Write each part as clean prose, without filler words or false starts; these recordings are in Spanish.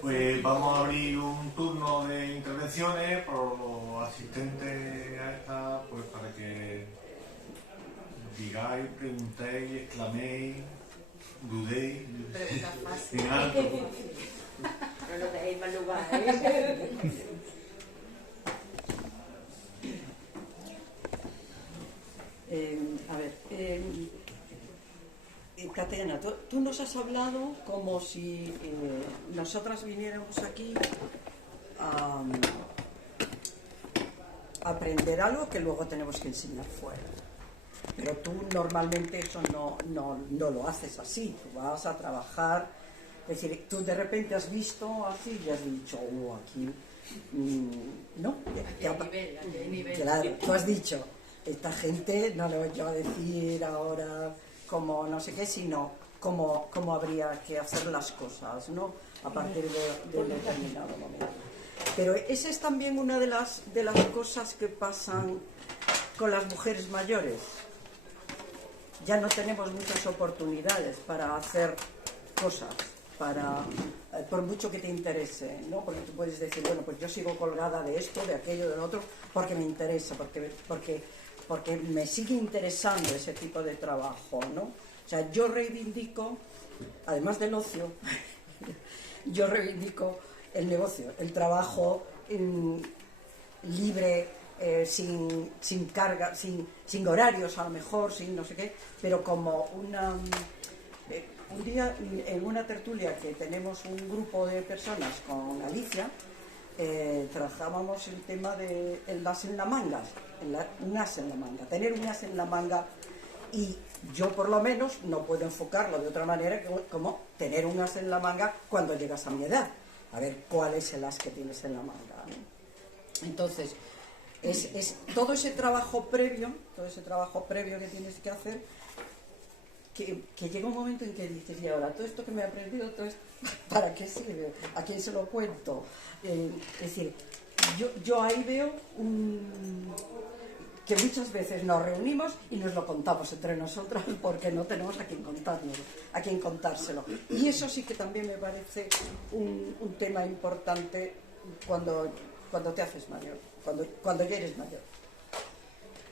Pues vamos a abrir un turno de intervenciones por los asistentes a esta, pues para que digáis, preguntéis, exclaméis, dudéis. Preguntas fáciles. En alto. No nos dejéis mal lugar, ¿eh? A ver, Caterina, tú nos has hablado como si nosotras viniéramos aquí a aprender algo que luego tenemos que enseñar fuera. Pero tú normalmente eso no lo haces así, tú vas a trabajar, es decir, tú de repente has visto así y has dicho, aquí, ¿no? Aquí hay nivel. Claro, tú has dicho, esta gente no le voy yo a decir ahora como no sé qué, sino cómo habría que hacer las cosas, ¿no? A partir de un determinado momento. Pero esa es también una de las cosas que pasan con las mujeres mayores. Ya no tenemos muchas oportunidades para hacer cosas, por mucho que te interese, ¿no? Porque tú puedes decir, bueno, pues yo sigo colgada de esto, de aquello, de lo otro, porque me interesa, porque me sigue interesando ese tipo de trabajo, ¿no? O sea, yo reivindico, además del ocio, yo reivindico el negocio, el trabajo libre, sin carga, sin horarios a lo mejor, sin no sé qué, pero como un día en una tertulia que tenemos un grupo de personas con Alicia, trabajábamos el tema de el as en la manga, un as en la manga, tener un as en la manga, y yo por lo menos no puedo enfocarlo de otra manera como tener un as en la manga cuando llegas a mi edad, a ver cuál es el as que tienes en la manga, ¿no? Entonces es todo ese trabajo previo que tienes que hacer, que llega un momento en que dices, y ahora todo esto que me he aprendido, todo esto, ¿para qué sirve? ¿A quién se lo cuento? Es decir, yo ahí veo que muchas veces nos reunimos y nos lo contamos entre nosotras porque no tenemos a quien contárselo. Y eso sí que también me parece un tema importante cuando te haces mayor, cuando ya eres mayor.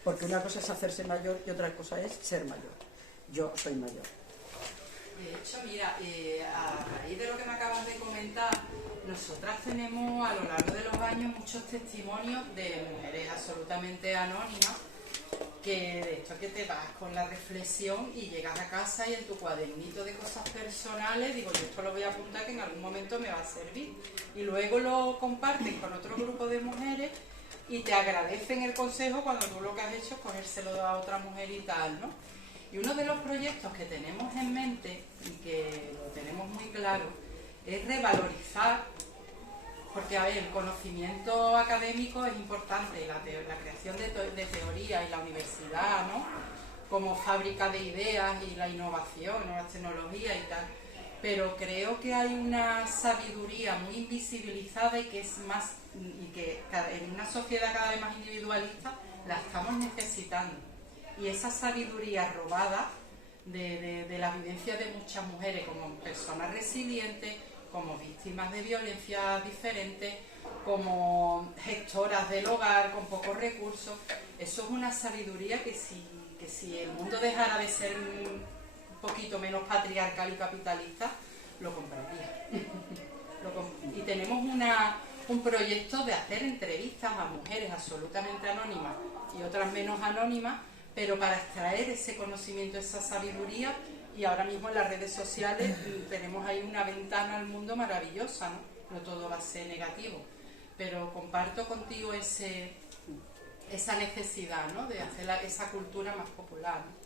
Porque una cosa es hacerse mayor y otra cosa es ser mayor. Yo soy mayor. De hecho, mira, a raíz de lo que me acabas de comentar, nosotras tenemos a lo largo de los años muchos testimonios de mujeres absolutamente anónimas, que de esto que te vas con la reflexión y llegas a casa y en tu cuadernito de cosas personales digo, yo esto lo voy a apuntar que en algún momento me va a servir, y luego lo compartes con otro grupo de mujeres y te agradecen el consejo cuando tú lo que has hecho es ponérselo a otra mujer y tal, ¿no? Y uno de los proyectos que tenemos en mente y que lo tenemos muy claro es revalorizar, porque a ver, el conocimiento académico es importante, la creación de teoría y la universidad, ¿no? Como fábrica de ideas y la innovación, ¿no? Las tecnologías y tal, pero creo que hay una sabiduría muy invisibilizada y que es más, y que en una sociedad cada vez más individualista la estamos necesitando. Y esa sabiduría robada de la vivencia de muchas mujeres como personas resilientes, como víctimas de violencia diferentes, como gestoras del hogar con pocos recursos, eso es una sabiduría que si el mundo dejara de ser un poquito menos patriarcal y capitalista, lo compraría. Y tenemos un proyecto de hacer entrevistas a mujeres absolutamente anónimas y otras menos anónimas, pero para extraer ese conocimiento, esa sabiduría, y ahora mismo en las redes sociales tenemos ahí una ventana al mundo maravillosa, ¿no? No todo va a ser negativo, pero comparto contigo esa necesidad, ¿no? De hacer esa cultura más popular, ¿no?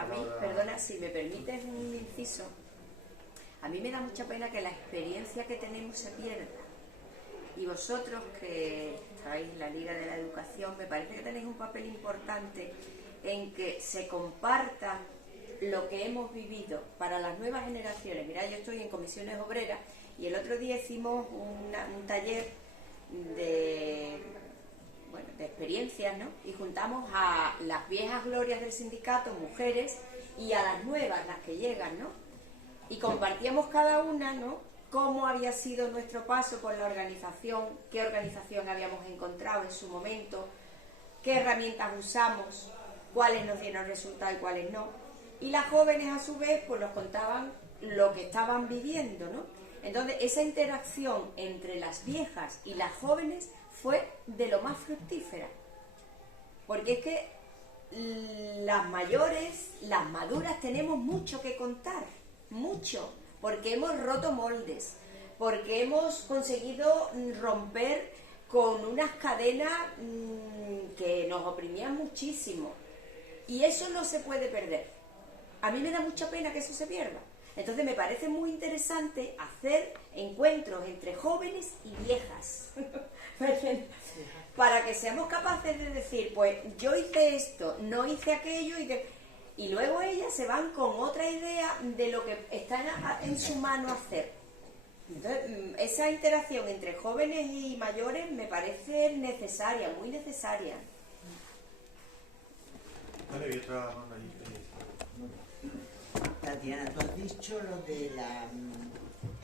A mí, perdona, si me permites un inciso, a mí me da mucha pena que la experiencia que tenemos se pierda. Y vosotros que estáis en la Liga de la Educación, me parece que tenéis un papel importante en que se comparta lo que hemos vivido para las nuevas generaciones. Mirad, yo estoy en comisiones obreras y el otro día hicimos un taller de experiencias, ¿no? Y juntamos a las viejas glorias del sindicato, mujeres, y a las nuevas, las que llegan, ¿no? y compartíamos cada una, ¿no?, cómo había sido nuestro paso por la organización, qué organización habíamos encontrado en su momento, qué herramientas usamos, cuáles nos dieron resultado y cuáles no. Y las jóvenes a su vez pues nos contaban lo que estaban viviendo, ¿no? Entonces esa interacción entre las viejas y las jóvenes fue de lo más fructífera, porque es que las mayores, las maduras, tenemos mucho que contar, mucho, porque hemos roto moldes, porque hemos conseguido romper con unas cadenas que nos oprimían muchísimo, y eso no se puede perder. A mí me da mucha pena que eso se pierda. Entonces me parece muy interesante hacer encuentros entre jóvenes y viejas para que seamos capaces de decir, pues yo hice esto, no hice aquello, y luego ellas se van con otra idea de lo que está en su mano hacer. Entonces, esa interacción entre jóvenes y mayores me parece necesaria, muy necesaria. Vale, y otra mano ahí. Tatiana, tú has dicho lo de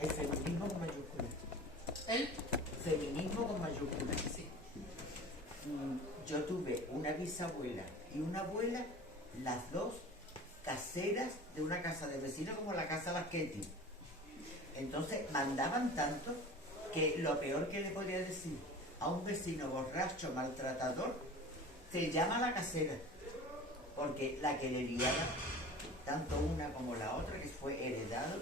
el feminismo con mayúsculas. ¿El? Feminismo con mayúsculas. Sí. Yo tuve una bisabuela y una abuela, las dos caseras de una casa de vecinos como la casa Lasqueti. Entonces mandaban tanto que lo peor que le podía decir a un vecino borracho, maltratador, te llama la casera, porque la que le liaba, tanto una como la otra, que fue heredado,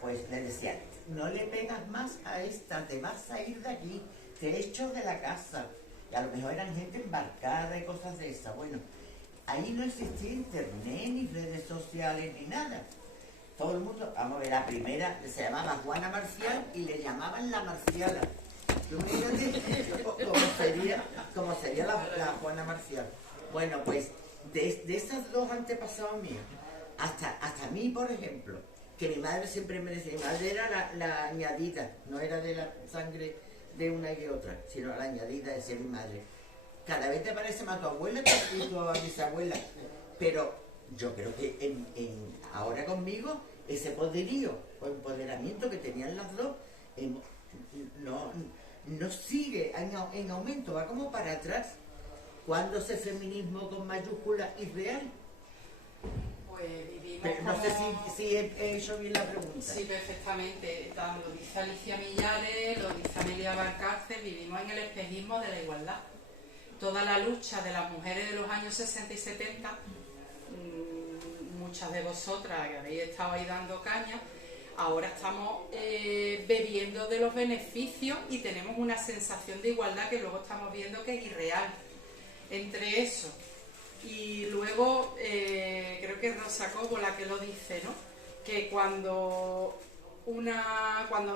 pues le decían, no le pegas más a esta, te vas a ir de aquí, te echo de la casa. Y a lo mejor eran gente embarcada y cosas de esas. Bueno, ahí no existía internet, ni redes sociales, ni nada. Todo el mundo, vamos a ver, la primera se llamaba Juana Marcial y le llamaban la Marciala. ¿Tú imagínate cómo sería la Juana Marcial? Bueno, pues de esas dos antepasados míos, hasta mí, por ejemplo, que mi madre siempre me decía, mi madre era la añadida, no era de la sangre de una y otra, sino la añadida, decía mi madre. Cada vez te parece más tu abuela que tu bisabuela, pero yo creo que ahora conmigo ese poderío o empoderamiento que tenían las dos no sigue en aumento, va como para atrás. ¿Cuándo ese feminismo con mayúsculas es real? Pues vivimos Pero no como... sé si he hecho bien la pregunta. Sí, perfectamente. Lo dice Alicia Millares, lo dice Amelia Valcárcel, vivimos en el espejismo de la igualdad. Toda la lucha de las mujeres de los años 60 y 70, muchas de vosotras que habéis estado ahí dando caña, ahora estamos bebiendo de los beneficios y tenemos una sensación de igualdad que luego estamos viendo que es irreal. Entre eso y luego creo que es Rosa Cobo la que lo dice, ¿no? Que cuando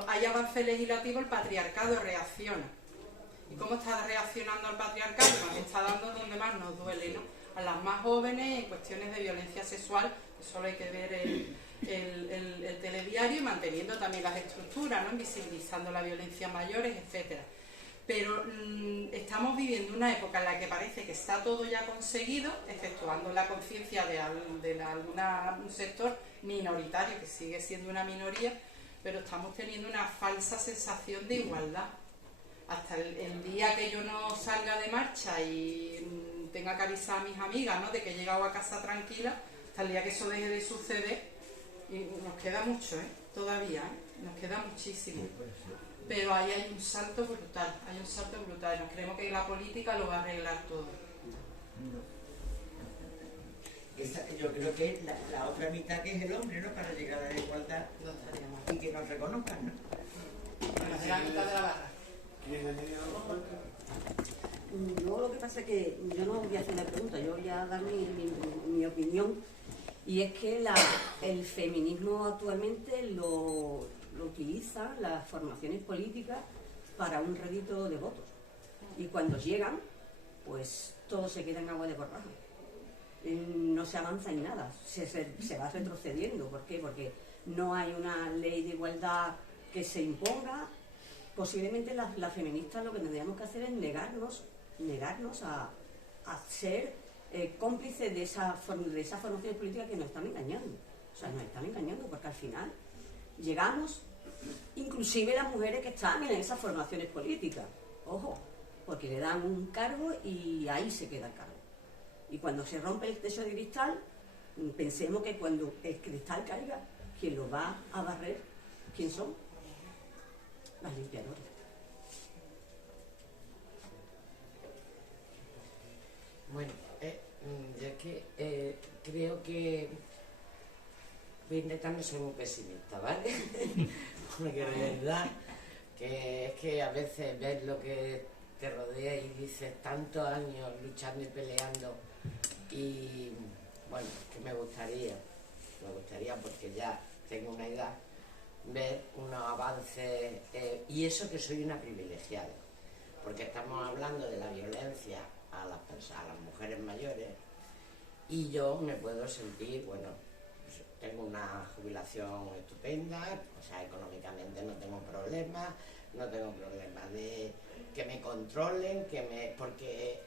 hay avance legislativo el patriarcado reacciona. ¿Y cómo está reaccionando el patriarcado? Nos está dando donde más nos duele, ¿no? A las más jóvenes en cuestiones de violencia sexual, que solo hay que ver el telediario, y manteniendo también las estructuras, ¿no? Visibilizando la violencia a mayores, etcétera. Pero estamos viviendo una época en la que parece que está todo ya conseguido, exceptuando la conciencia de un sector minoritario, que sigue siendo una minoría, pero estamos teniendo una falsa sensación de igualdad. Hasta el día que yo no salga de marcha y tenga que avisar a mis amigas, ¿no?, de que he llegado a casa tranquila, hasta el día que eso deje de suceder, y nos queda mucho, todavía, nos queda muchísimo. Pero ahí hay un salto brutal, Nos creemos que la política lo va a arreglar todo. Yo creo que la otra mitad que es el hombre, ¿no?, para llegar a la igualdad y que nos reconozcan, ¿no? Bueno, es la mitad de la barra. Yo lo que pasa es que yo no voy a hacer una pregunta, yo voy a dar mi opinión, y es que el feminismo actualmente lo utilizan las formaciones políticas para un rédito de votos, y cuando llegan pues todo se queda en agua de borraja, no se avanza en nada, se va retrocediendo. ¿Por qué? Porque no hay una ley de igualdad que se imponga. Posiblemente las feministas lo que tendríamos que hacer es negarnos a ser cómplices de esa formación política que nos están engañando. O O sea, nos están engañando porque al final llegamos, inclusive las mujeres que están en esas formaciones políticas, ojo, porque le dan un cargo y ahí se queda el cargo. Y cuando se rompe el techo de cristal, pensemos que cuando el cristal caiga, quien lo va a barrer, ¿quién son? Las limpiadoras. Bueno, yo es que creo que voy a intentar no ser muy pesimista, ¿vale? Porque de verdad que es que a veces ves lo que te rodea y dices tantos años luchando y peleando y bueno, que me gustaría porque ya tengo una edad, ver unos avances y eso que soy una privilegiada, porque estamos hablando de la violencia a las mujeres mayores y yo me puedo sentir, bueno, pues tengo una jubilación estupenda, o sea, económicamente no tengo problemas de que me controlen, porque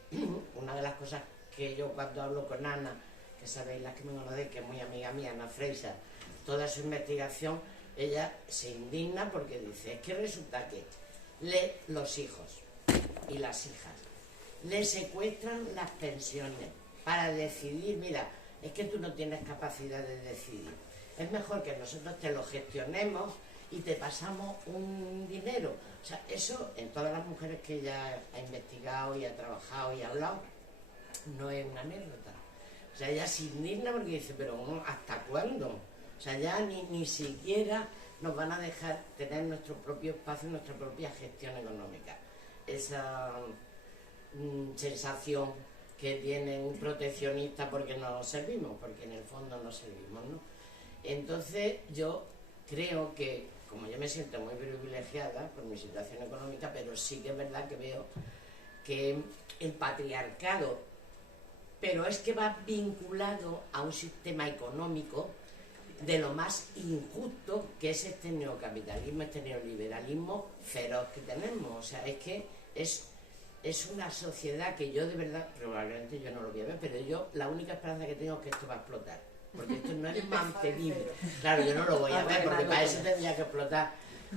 una de las cosas que yo cuando hablo con Ana, que sabéis las que me conocéis, que es muy amiga mía, Ana Freixa, toda su investigación, ella se indigna porque dice, es que resulta que los hijos y las hijas le secuestran las pensiones para decidir, mira, es que tú no tienes capacidad de decidir, es mejor que nosotros te lo gestionemos y te pasamos un dinero. O sea, eso en todas las mujeres que ella ha investigado y ha trabajado y ha hablado, no es una anécdota. O sea, ella se indigna porque dice, pero ¿hasta cuándo? O sea, ya ni siquiera nos van a dejar tener nuestro propio espacio, nuestra propia gestión económica. Esa sensación que tiene un proteccionista porque no servimos, porque en el fondo no servimos, ¿no? Entonces yo creo que, como yo me siento muy privilegiada por mi situación económica, pero sí que es verdad que veo que el patriarcado, pero es que va vinculado a un sistema económico de lo más injusto que es este neocapitalismo, este neoliberalismo feroz que tenemos. O sea, es que es una sociedad que yo de verdad, probablemente yo no lo voy a ver, pero yo la única esperanza que tengo es que esto va a explotar, porque esto no es mantenible. Claro, yo no lo voy a ver, porque para eso tendría que explotar,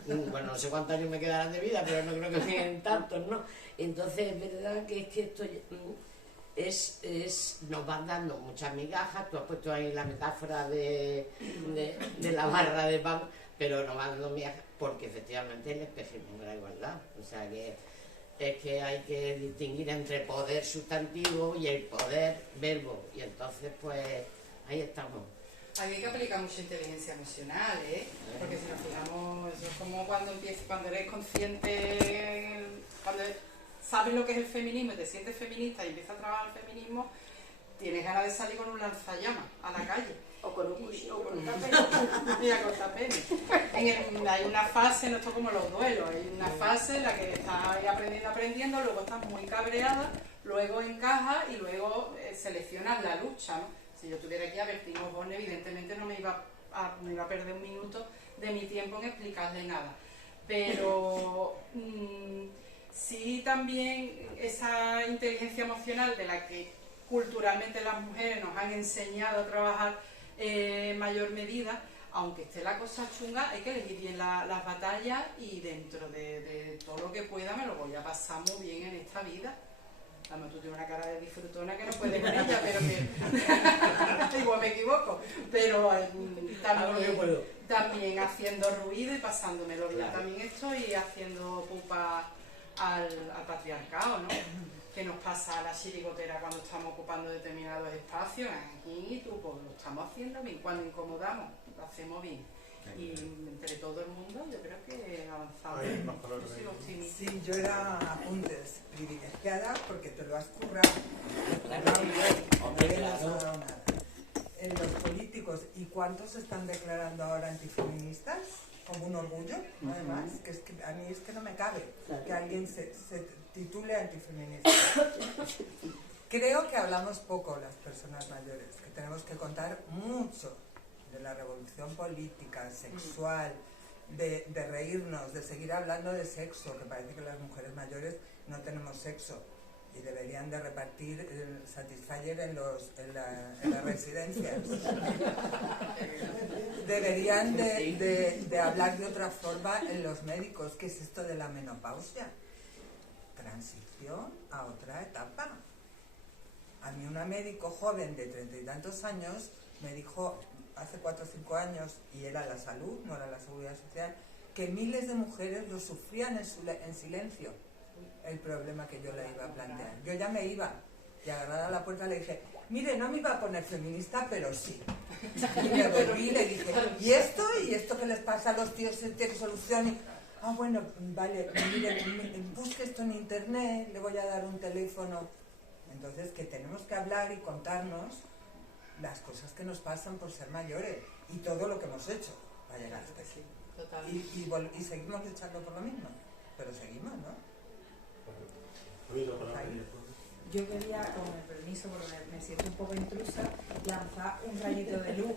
bueno, no sé cuántos años me quedarán de vida, pero no creo que lleguen tantos, ¿no? Entonces es verdad que es que esto nos van dando muchas migajas. Tú has puesto ahí la metáfora de la barra de pan, pero nos van dando migajas porque efectivamente el espejismo de la igualdad. O sea que es que hay que distinguir entre poder sustantivo y el poder verbo, y entonces pues ahí estamos. Hay que aplicar mucha inteligencia emocional, ¿eh? Porque si nos fijamos, eso es como cuando eres consciente, cuando sabes lo que es el feminismo y te sientes feminista y empiezas a trabajar el feminismo, tienes ganas de salir con un lanzallamas a la calle. O con un cuchillo, o con un tapete. Mira, con tapete. Hay una fase, no esto es como los duelos, hay una fase en la que estás aprendiendo, luego estás muy cabreada, luego encajas y luego seleccionas la lucha, ¿no? Si yo tuviera aquí a Bertín Osborne, evidentemente no me iba a perder un minuto de mi tiempo en explicarle nada. Pero sí también esa inteligencia emocional de la que culturalmente las mujeres nos han enseñado a trabajar en mayor medida, aunque esté la cosa chunga, hay que elegir bien las batallas y dentro de todo lo que pueda me lo voy a pasar muy bien en esta vida. Vamos, tú tienes una cara de disfrutona que no puedes con ella, pero que igual me equivoco, pero también haciendo ruido y pasándomelo bien. Claro. También estoy haciendo pupa al patriarcado, ¿no? Que nos pasa a la chirigotera cuando estamos ocupando determinados espacios aquí y tú, pues lo estamos haciendo bien, cuando incomodamos lo hacemos bien. Y entre todo el mundo yo creo que avanzamos. Yo sigo optimista. Sí, yo era apuntes privilegiada porque te lo has currado. En los políticos, ¿y cuántos se están declarando ahora antifeministas? Como un orgullo, además, que es que a mí es que no me cabe que alguien se titule antifeminista. Creo que hablamos poco las personas mayores, que tenemos que contar mucho de la revolución política, sexual, de reírnos, de seguir hablando de sexo, que parece que las mujeres mayores no tenemos sexo. Y deberían de repartir el Satisfyer en las residencias. Deberían de hablar de otra forma en los médicos. ¿Qué es esto de la menopausia? Transición a otra etapa. A mí una médico joven de 30 y tantos años me dijo hace 4 o 5 años, y era la salud, no era la seguridad social, que miles de mujeres lo sufrían en silencio, el problema que yo le iba a plantear. Yo ya me iba, y agarrada a la puerta le dije, mire, no me iba a poner feminista, pero sí. Y me volví y le dije, ¿y esto que les pasa a los tíos tiene solución? Y, bueno, vale, mire, busque esto en internet, le voy a dar un teléfono. Entonces, que tenemos que hablar y contarnos las cosas que nos pasan por ser mayores y todo lo que hemos hecho para llegar hasta aquí. Y seguimos luchando por lo mismo, pero seguimos, ¿no? Yo quería, con el permiso, porque me siento un poco intrusa, lanzar un rayito de luz,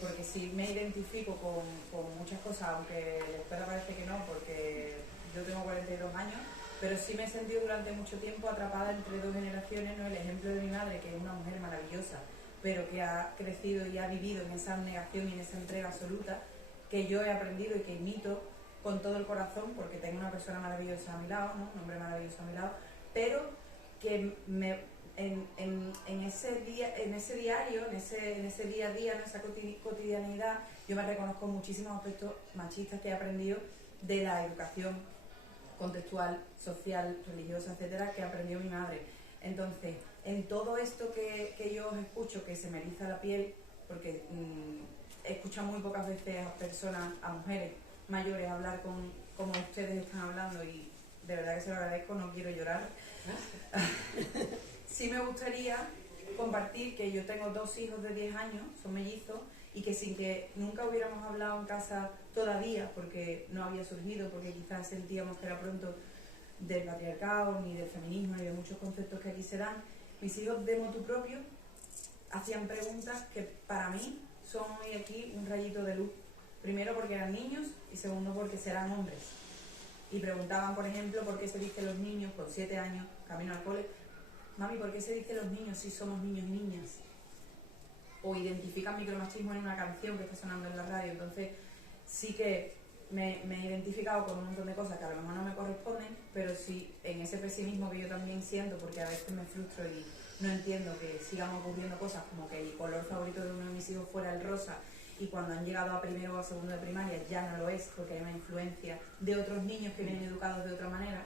porque sí me identifico con muchas cosas, aunque después parece que no, porque yo tengo 42 años, pero sí me he sentido durante mucho tiempo atrapada entre dos generaciones, ¿no? El ejemplo de mi madre, que es una mujer maravillosa, pero que ha crecido y ha vivido en esa abnegación y en esa entrega absoluta, que yo he aprendido y que imito con todo el corazón, porque tengo una persona maravillosa a mi lado, ¿no? Un hombre maravilloso a mi lado, pero que en ese diario, en ese día a día, en esa cotidianidad, yo me reconozco muchísimos aspectos machistas que he aprendido de la educación contextual, social, religiosa, etcétera, que aprendió mi madre. Entonces, en todo esto que yo os escucho, que se me eriza la piel, porque he escuchado muy pocas veces a personas, a mujeres mayores hablar como ustedes están hablando, y de verdad que se lo agradezco, no quiero llorar. Sí me gustaría compartir que yo tengo 2 hijos de 10 años, son mellizos, y que sin que nunca hubiéramos hablado en casa todavía, porque no había surgido, porque quizás sentíamos que era pronto, del patriarcado, ni del feminismo, ni de muchos conceptos que aquí se dan, mis hijos de motu propio hacían preguntas que para mí son hoy aquí un rayito de luz. Primero porque eran niños y segundo porque serán hombres. Y preguntaban, por ejemplo, por qué se dicen los niños con 7 años, camino al cole, mami, ¿por qué se dicen los niños si somos niños y niñas? O identifican micromachismo en una canción que está sonando en la radio. Entonces sí que me he identificado con un montón de cosas que a lo mejor no me corresponden, pero sí en ese pesimismo que yo también siento, porque a veces me frustro y no entiendo que sigan ocurriendo cosas como que el color favorito de uno de mis hijos fuera el rosa, y cuando han llegado a primero o a segundo de primaria ya no lo es, porque hay una influencia de otros niños que vienen educados de otra manera.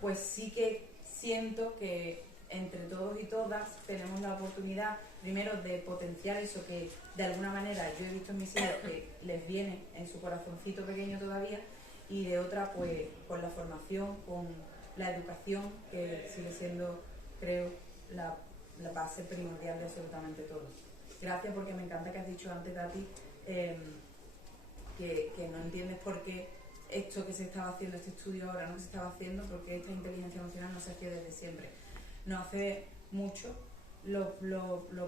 Pues sí que siento que entre todos y todas tenemos la oportunidad, primero, de potenciar eso que de alguna manera yo he visto en mis hijos que les viene en su corazoncito pequeño todavía, y de otra, pues con la formación, con la educación, que sigue siendo, creo, la base primordial de absolutamente todo. Gracias, porque me encanta que has dicho antes, Tati, que no entiendes por qué esto que se estaba haciendo, este estudio ahora no se estaba haciendo, porque esta inteligencia emocional no se hacía desde siempre. No hace mucho lo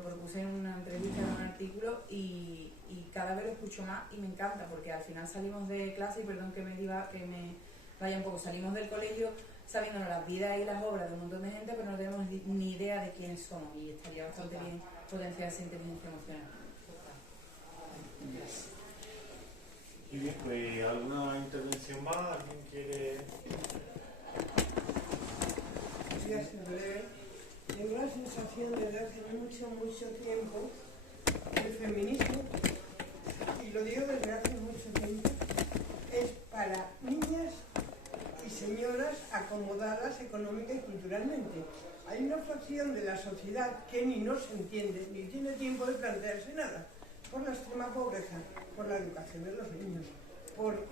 propuse en una entrevista, en un artículo, y cada vez lo escucho más y me encanta, porque al final salimos de clase, y perdón que me vaya un poco, salimos del colegio sabiéndonos las vidas y las obras de un montón de gente, pero no tenemos ni idea de quiénes somos, y estaría bastante bien potenciar esa inteligencia emocional. Y bien, pues, ¿alguna intervención más? ¿Alguien quiere...? Voy a ser breve. Tengo la sensación desde hace mucho tiempo que el feminismo, y lo digo desde hace mucho tiempo, es para niñas y señoras acomodadas económica y culturalmente. Hay una fracción de la sociedad que ni no se entiende, ni tiene tiempo de plantearse nada, por la extrema pobreza, por la educación de los niños, por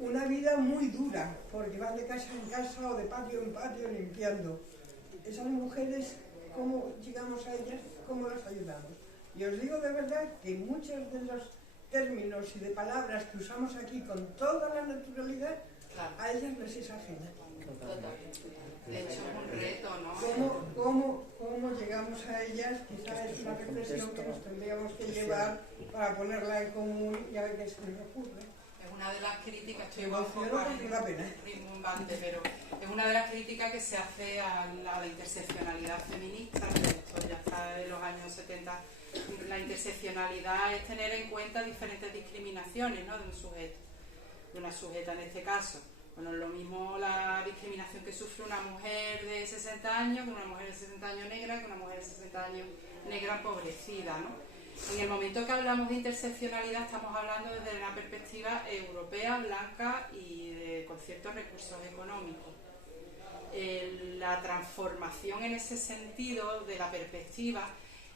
una vida muy dura, porque van de casa en casa o de patio en patio limpiando. Esas mujeres, ¿cómo llegamos a ellas? ¿Cómo las ayudamos? Y os digo de verdad que muchos de los términos y de palabras que usamos aquí con toda la naturalidad, a ellas les es ajena. De hecho, es un reto, ¿no? ¿Cómo llegamos a ellas? Quizás es una reflexión que nos tendríamos que llevar para ponerla en común y a ver qué se nos ocurre. Es una de las críticas, estoy Emociono un poco porque da pena. rimbombante, pero es una de las críticas que se hace a la interseccionalidad feminista. Esto ya está en los años 70. La interseccionalidad es tener en cuenta diferentes discriminaciones, ¿no?, de un sujeto, de una sujeta en este caso. Bueno, es lo mismo la discriminación que sufre una mujer de 60 años que una mujer de 60 años negra, que una mujer de 60 años negra empobrecida, ¿no? En el momento que hablamos de interseccionalidad estamos hablando desde una perspectiva europea, blanca y con ciertos recursos económicos. La transformación en ese sentido de la perspectiva,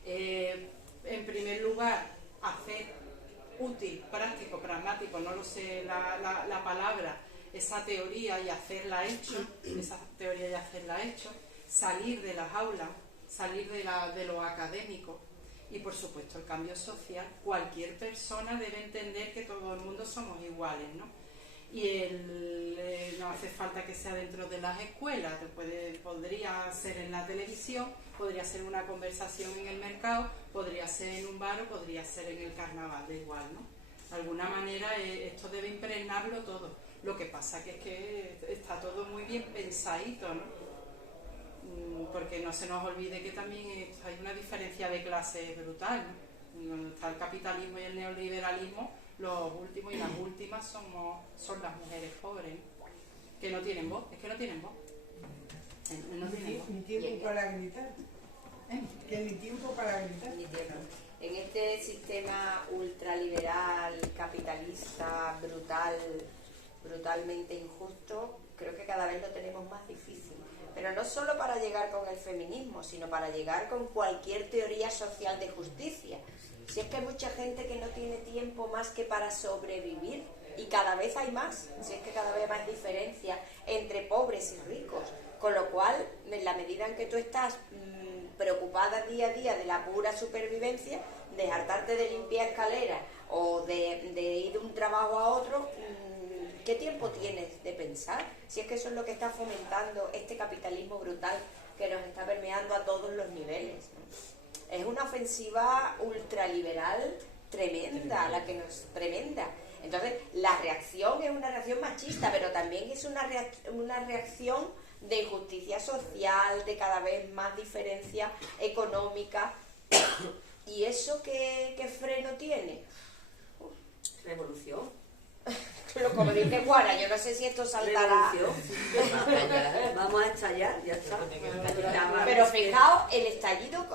en primer lugar, hacer útil, práctico, pragmático, no lo sé la palabra, esa teoría y hacerla hecho, salir de las aulas, salir de lo académico y, por supuesto, el cambio social. Cualquier persona debe entender que todo el mundo somos iguales, ¿no? Y no hace falta que sea dentro de las escuelas, podría ser en la televisión, podría ser una conversación en el mercado, podría ser en un bar o podría ser en el carnaval, da igual, ¿no? De alguna manera esto debe impregnarlo todo. Lo que pasa que es que está todo muy bien pensadito, ¿no? Porque no se nos olvide que también hay una diferencia de clase brutal, ¿no? Cuando está el capitalismo y el neoliberalismo, los últimos y las últimas son las mujeres pobres, ¿no?, que no tienen voz, es que no tienen voz. No tienen voz. Ni tiempo para gritar. Que ni tiempo para gritar. Ni tiempo. En este sistema ultraliberal, capitalista, brutalmente injusto, creo que cada vez lo tenemos más difícil. Pero no solo para llegar con el feminismo, sino para llegar con cualquier teoría social de justicia. Si es que hay mucha gente que no tiene tiempo más que para sobrevivir, y cada vez hay más, si es que cada vez hay más diferencia entre pobres y ricos, con lo cual, en la medida en que tú estás preocupada día a día de la pura supervivencia, de hartarte de limpiar escaleras o de ir de un trabajo a otro, ¿qué tiempo tienes de pensar? Si es que eso es lo que está fomentando este capitalismo brutal que nos está permeando a todos los niveles, ¿no? Es una ofensiva ultraliberal tremenda, tremenda. Entonces, la reacción es una reacción machista, pero también es una reacción de injusticia social, de cada vez más diferencia económica. ¿Y eso qué freno tiene? Revolución. Como dice Juana, yo no sé si esto saltará. Vamos a estallar, ya está. Pero fijaos el estallido,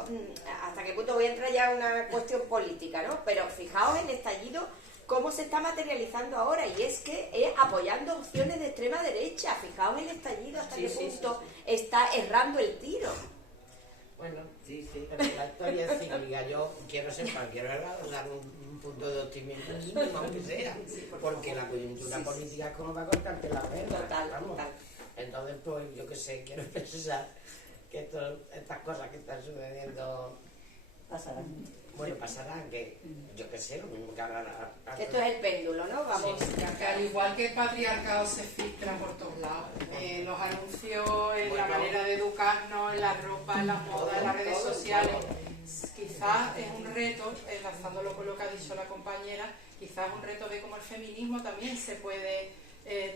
hasta qué punto voy a entrar ya en una cuestión política, ¿no? Pero fijaos el estallido, cómo se está materializando ahora, y es que es apoyando opciones de extrema derecha. Fijaos el estallido, hasta qué punto está errando el tiro. Bueno, sí, pero la historia es cíclica. Yo quiero ser cualquier verdad, dar un punto de optimismo mínimo, aunque sea, porque la coyuntura política es como va a cortarte la vena. Total. Entonces, pues, yo qué sé, quiero pensar que estas cosas que están sucediendo Pasarán. Bueno, pasarán, que yo qué sé, lo mismo que ahora. Esto es el péndulo, ¿no? Vamos. Sí, que al igual que el patriarcado se filtra por todos lados, en los anuncios, en la manera de educarnos, en la ropa, en la moda, en las redes sociales, quizás es un reto, enlazándolo con lo que ha dicho la compañera, quizás es un reto de cómo el feminismo también se puede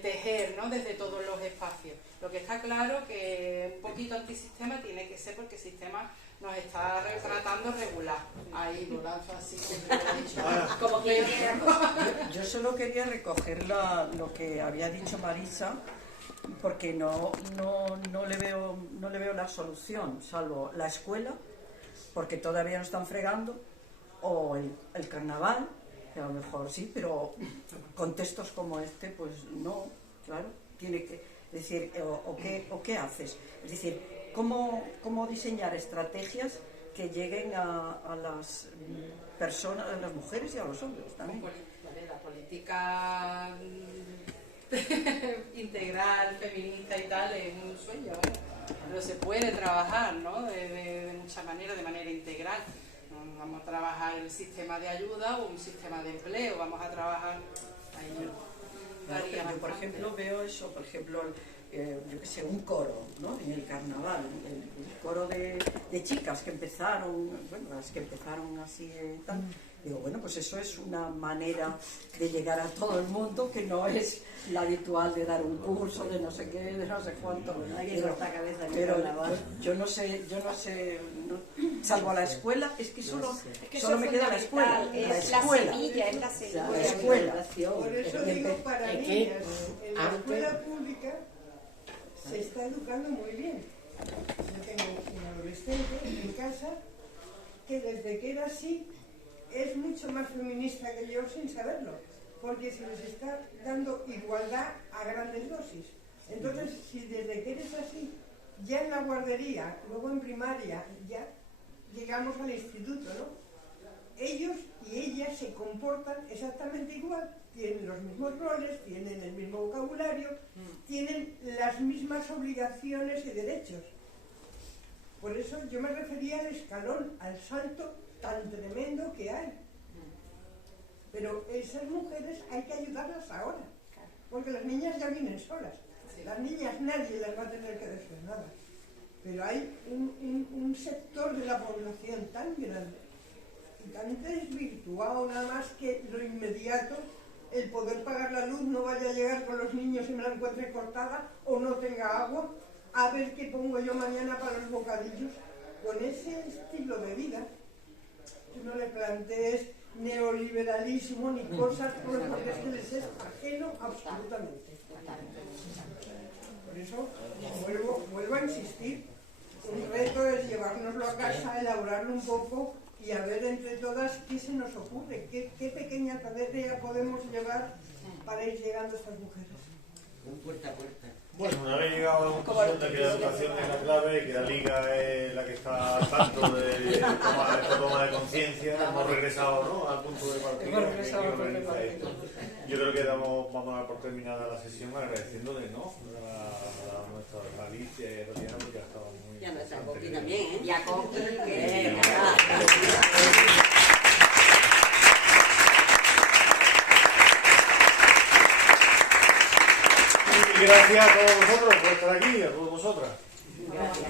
tejer, ¿no?, desde todos los espacios. Lo que está claro que un poquito antisistema tiene que ser, porque el sistema nos está retratando regular. Ahí lo lanzo así, como que yo solo quería recoger lo que había dicho Marisa, porque no le veo la solución, salvo la escuela, porque todavía no están fregando, o el carnaval, que a lo mejor sí, pero contextos como este, pues no, claro, tiene que decir, o qué haces, es decir, cómo diseñar estrategias que lleguen a las personas, a las mujeres y a los hombres también. La política integral, feminista y tal, es un sueño, pero se puede trabajar, ¿no?, de muchas maneras, de manera integral. Vamos a trabajar el sistema de ayuda o un sistema de empleo, vamos a trabajar ahí. Yo, por ejemplo, veo eso, por ejemplo, yo qué sé, un coro, ¿no?, en el carnaval, el coro de chicas que empezaron, bueno, las que empezaron así tal, Digo, bueno, pues eso es una manera de llegar a todo el mundo que no es la habitual de dar un curso de no sé qué, de no sé cuánto. Pero yo no sé, salvo a la escuela, es que solo me queda la escuela. Es La escuela. es la semilla. La escuela. Por eso digo, para niñas, en la escuela pública se está educando muy bien. Yo tengo un adolescente en casa que desde que era así es mucho más feminista que yo sin saberlo, porque se les está dando igualdad a grandes dosis. Entonces, si desde que eres así, ya en la guardería, luego en primaria, ya llegamos al instituto, ¿no? Ellos y ellas se comportan exactamente igual, tienen los mismos roles, tienen el mismo vocabulario, tienen las mismas obligaciones y derechos. Por eso yo me refería al escalón, al salto tan tremendo que hay. Pero esas mujeres hay que ayudarlas ahora, porque las niñas ya vienen solas. Las niñas nadie les va a tener que decir nada. Pero hay un sector de la población tan grande y tan desvirtuado, nada más que lo inmediato, el poder pagar la luz, no vaya a llegar con los niños y me la encuentre cortada o no tenga agua, a ver qué pongo yo mañana para los bocadillos. Con ese estilo de vida, tú no le plantees neoliberalismo ni cosas, porque es que les es ajeno absolutamente. Por eso vuelvo a insistir, un reto es llevárnoslo a casa, elaborarlo un poco y a ver entre todas qué se nos ocurre, qué pequeña tarea podemos llevar para ir llegando a estas mujeres. Un puerta a puerta. Bueno, una vez llegado a la conclusión de que la educación es la clave, que la Liga es la que está al tanto de esta toma de conciencia, hemos regresado, ¿no?, al punto de partida. Yo creo que vamos a dar por terminada la sesión agradeciéndole, ¿no?, a nuestra Alicia y a Tatiana, porque ha estado muy... Y a nuestra Coqui también, ¿eh? Y a Coqui, Y gracias a todos vosotros por estar aquí, a todas vosotras. Gracias.